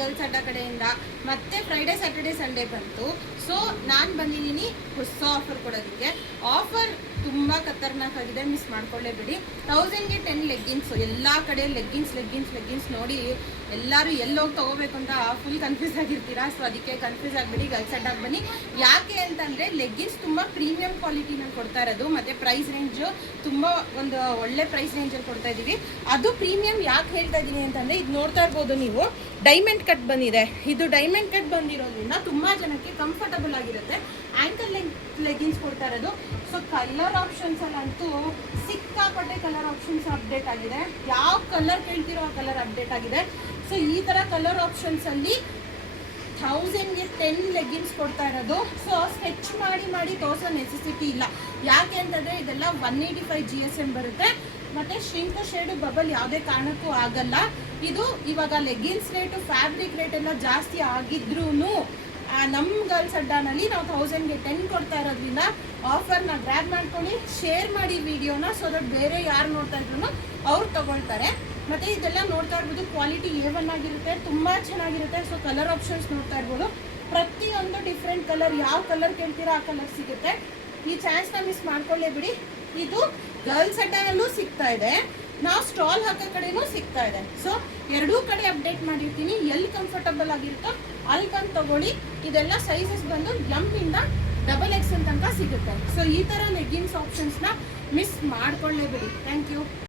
Girls ಅಡ್ಡ ಕಡೆಯಿಂದ. ಮತ್ತೆ ಫ್ರೈಡೆ ಸ್ಯಾಟರ್ಡೆ ಸಂಡೇ ಬಂತು. ಸೊ ನಾನು ಬಂದಿದ್ದೀನಿ ಹೊಸ ಆಫರ್ ಕೊಡೋದಕ್ಕೆ. ಆಫರ್ ತುಂಬ ಖತರ್ನಾಕ್ ಆಗಿದೆ, ಮಿಸ್ ಮಾಡ್ಕೊಳ್ಳೇಬೇಡಿ. 1000ಗೆ 10 ಲೆಗ್ಗಿನ್ಸು, ಎಲ್ಲ ಕಡೆ ಲೆಗ್ಗಿನ್ಸ್ ನೋಡಿ ಎಲ್ಲರೂ ಎಲ್ಲೋಗಿ ತೊಗೋಬೇಕು ಅಂತ ಫುಲ್ ಕನ್ಫ್ಯೂಸ್ ಆಗಿರ್ತೀರಾ. ಸೊ ಅದಕ್ಕೆ ಕನ್ಫ್ಯೂಸ್ ಆಗಬೇಡಿ, ಗರ್ಲ್ಸ್ ಅಡ್ಡಾಗಿ ಬನ್ನಿ. ಯಾಕೆ ಅಂತಂದರೆ ಲೆಗ್ಗಿನ್ಸ್ ತುಂಬ ಪ್ರೀಮಿಯಂ ಕ್ವಾಲಿಟಿನಲ್ಲಿ ಕೊಡ್ತಾ ಇರೋದು, ಮತ್ತು ಪ್ರೈಸ್ ರೇಂಜು ತುಂಬ ಒಂದು ಒಳ್ಳೆ ಪ್ರೈಸ್ ರೇಂಜಲ್ಲಿ ಕೊಡ್ತಾ ಇದ್ದೀವಿ. ಅದು ಪ್ರೀಮಿಯಂ ಯಾಕೆ ಹೇಳ್ತಾ ಇದ್ದೀನಿ ಅಂತಂದರೆ, ಇದು ನೋಡ್ತಾ ಇರ್ಬೋದು ನೀವು, ಡೈಮಂಡ್ ಕಟ್ ಬಂದಿದೆ. ಇದು ಡೈಮಂಡ್ ಕಟ್ ಬಂದಿರೋದ್ರಿಂದ ತುಂಬ ಜನಕ್ಕೆ ಕಂಫರ್ಟಬಲ್ ಆಗಿರುತ್ತೆ. ಆ್ಯಂಕಲ್ ಲೆಗ್ಗಿನ್ಸ್ ಕೊಡ್ತಾ ಇರೋದು. ಸೊ ಕಲರ್ ಆಪ್ಷನ್ಸಲ್ಲಂತೂ ಸಿಕ್ಕಾಪಟ್ಟೆ ಕಲರ್ ಆಪ್ಷನ್ಸ್ ಅಪ್ಡೇಟ್ ಆಗಿದೆ. ಯಾವ ಕಲರ್ ಕೇಳ್ತಿರೋ ಆ ಕಲರ್ ಅಪ್ಡೇಟ್ ಆಗಿದೆ. ಸೊ ಈ ಥರ ಕಲರ್ ಆಪ್ಷನ್ಸಲ್ಲಿ 1000ಗೆ 10 ಲೆಗ್ಗಿನ್ಸ್ ಕೊಡ್ತಾ ಇರೋದು. ಸೊ ಸ್ಕೆಚ್ ಮಾಡಿ ತೋರಿಸೋ ನೆಸೆಸಿಟಿ ಇಲ್ಲ. ಯಾಕೆ ಅಂತಂದರೆ ಇದೆಲ್ಲ 185 GSM ಬರುತ್ತೆ, ಮತ್ತು ಶ್ರಿಂಕ್ ಶೇಡು ಬಬಲ್ ಯಾವುದೇ ಕಾರಣಕ್ಕೂ ಆಗಲ್ಲ. ಇದು ಇವಾಗ ಲೆಗ್ಗಿನ್ಸ್ ರೇಟು, ಫ್ಯಾಬ್ರಿಕ್ ರೇಟ್ ಎಲ್ಲ ಜಾಸ್ತಿ ಆಗಿದ್ರೂ ನಮ್ಮ ಗರ್ಲ್ಸ್ ಅಡ್ಡಾನಲ್ಲಿ ನಾವು 1000ಗೆ 10 ಕೊಡ್ತಾ ಇರೋದ್ರಿಂದ ಆಫರ್ನ ಗ್ರ್ಯಾಬ್ ಮಾಡ್ಕೊಂಡು ಶೇರ್ ಮಾಡಿ ವಿಡಿಯೋನ. ಸೊ ದಟ್ ಬೇರೆ ಯಾರು ನೋಡ್ತಾ ಇದ್ರು ಅವ್ರು ತಗೊಳ್ತಾರೆ. ಮತ್ತು ಇದೆಲ್ಲ ನೋಡ್ತಾ ಇರ್ಬೋದು, ಕ್ವಾಲಿಟಿ A1 ಆಗಿರುತ್ತೆ, ತುಂಬ ಚೆನ್ನಾಗಿರುತ್ತೆ. ಸೊ ಕಲರ್ ಆಪ್ಷನ್ಸ್ ನೋಡ್ತಾ ಇರ್ಬೋದು, ಪ್ರತಿಯೊಂದು ಡಿಫ್ರೆಂಟ್ ಕಲರ್, ಯಾವ ಕಲರ್ ಕೇಳ್ತೀರಾ ಆ ಕಲರ್ ಸಿಗುತ್ತೆ. ಈ ಚಾನ್ಸ್ನ ಮಿಸ್ ಮಾಡ್ಕೊಳ್ಳೇಬಿಡಿ. ಇದು ಗರ್ಲ್ಸ್ ಅಡ್ಡಾನಲ್ಲೂ ಸಿಗ್ತಾ ಇದೆ, ನಾವು ಸ್ಟಾಲ್ ಹಾಕೋ ಕಡೆನೂ ಸಿಗ್ತಾ ಇದೆ. ಸೊ ಎರಡೂ ಕಡೆ ಅಪ್ಡೇಟ್ ಮಾಡಿರ್ತೀನಿ. ಎಲ್ಲಿ ಕಂಫರ್ಟಬಲ್ ಆಗಿರುತ್ತೋ ಅಲ್ಲಿ ಬಂದು ತಗೊಳ್ಳಿ. ಇದೆಲ್ಲ ಸೈಜಸ್ ಬಂದು M-ಇಂದ XXL ತನಕ ಸಿಗುತ್ತೆ. ಸೊ ಈ ಥರ ಲೆಗ್ಗಿನ್ಸ್ ಆಪ್ಷನ್ಸ್ನ ಮಿಸ್ ಮಾಡ್ಕೊಳ್ಳೇಬೇಡಿ. Thank you.